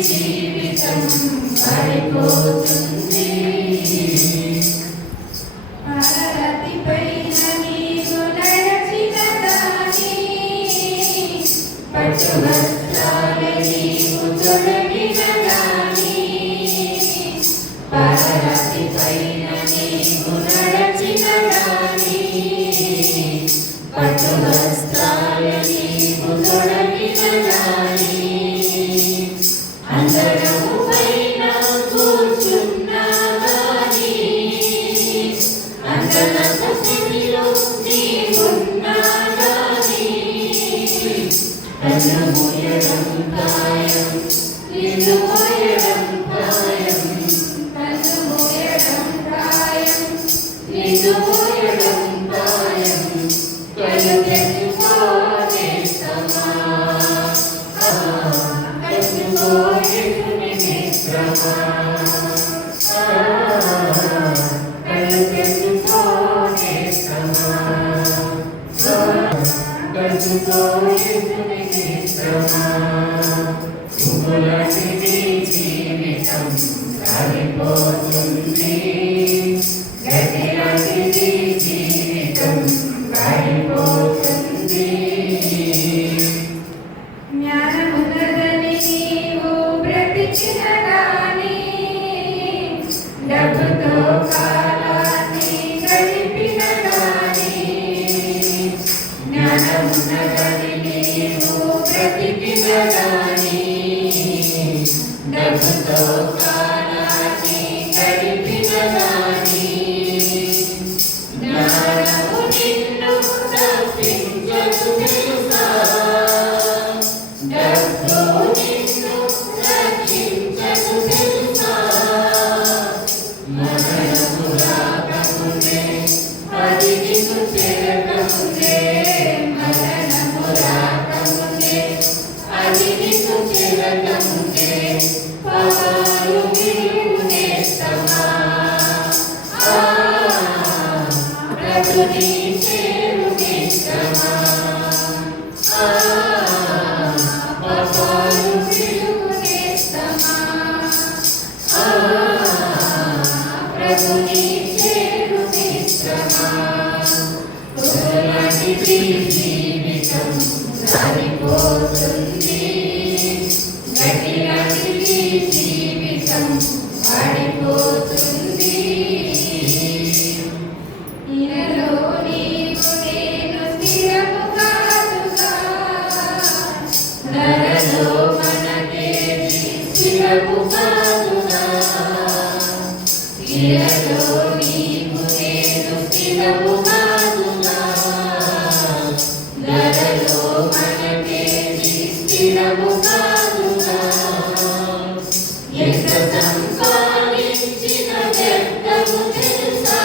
జీవితం మారిపోతుంది. భారతిపైన నీవు నడచిన దాని పట్టు వస్త్రాల నీవు తొలగిన దాని భారతిపైన నీవు నడచిన దాని పట్టు వస్త్రాల నీవు తొలగిన దాని అందరము పైన కూర్చున్నా గాని అందరము స్థితిలో నీవున్నా గాని కన్ను మూయడం ఖాయం నిన్ను మోయడం ఖాయం కన్ను మూయడం ఖాయం నిన్ను మోయడం ఖాయం కళ్ళు తెచ్చుకోనేస్తమా జీవితం కాలిపోతుంది గతిలాంటిది జీవితం కాలిపోతుంది. జ్ఞానమున్నదని నీవు బ్రతికిన గాని డబ్బుతో కాలాన్ని గడిపిన గాని జ్ఞానమున్నదని నీవు బ్రతికిన గాని డబ్బుతో కాలాన్ని గడిపిన గాని జ్ఞానము నిన్ను తప్పించదు తెలుసా డబ్బు నిన్ను రక్షించదు తెలుసా మరణము రాకముందే అది నిన్ను చేరకముందే మరణము రాకముందే అది నిన్ను చేరకముందే పవాలు నిలువునేస్తమా ప్రభుని చేరునేస్తమా పవాలు నిలువునేస్తమా ప్రభుని చేరునేస్తమా లాంటిది జీవితం మారిపోతుంది గతిలాంటిది జీవితం మారిపోతుంది. ఇలలో నీవు నేను స్థిరము కాదుగా ధరలో మనకేది స్థిరము కాదుగా ఇలలో నీవు నేను స్థిరము కాదుగా ధరలో మనకేది స్థిరము కాదుగా ఎంత సంపాదించిన వ్యర్థము తెలుసా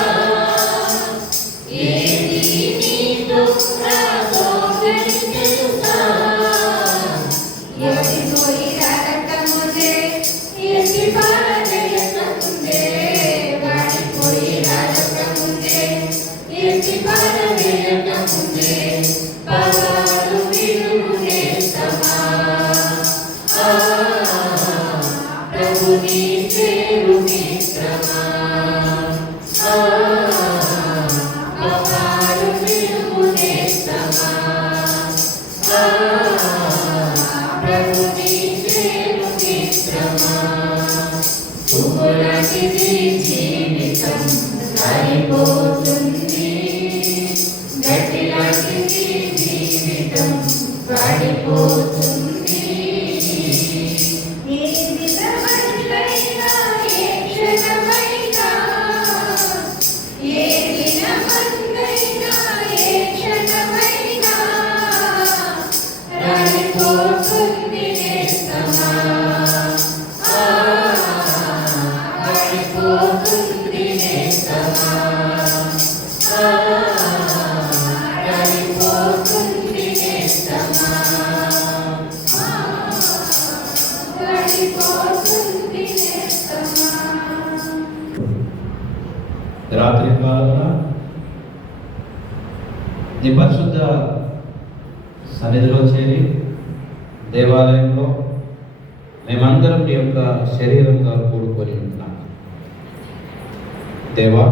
ఏది నీతో రాబోదని తెలుసా ఎదిపోయి రాకముందే ఎది పారవేయకముందే వాడిపోయి రాకముందే ఎది పారవేయకముందే పవాలు విలువునేస్తమా ప్రభుని చేరునేస్తమా పవాలు విలువునేస్తమా ప్రభుని చేరునేస్తమా లాంటిది జీవితం కాలిపోతుంది గతిలాంటిది జీవితం కాలిపోతుంది. ఏ విధమైన రాత్రి కాలంలో నీ పరిశుద్ధ సన్నిధిలో చేరి దేవాలయంలో మేమందరం నీ యొక్క శరీరంగా కూడుకొని ఉంటున్నాం దేవా.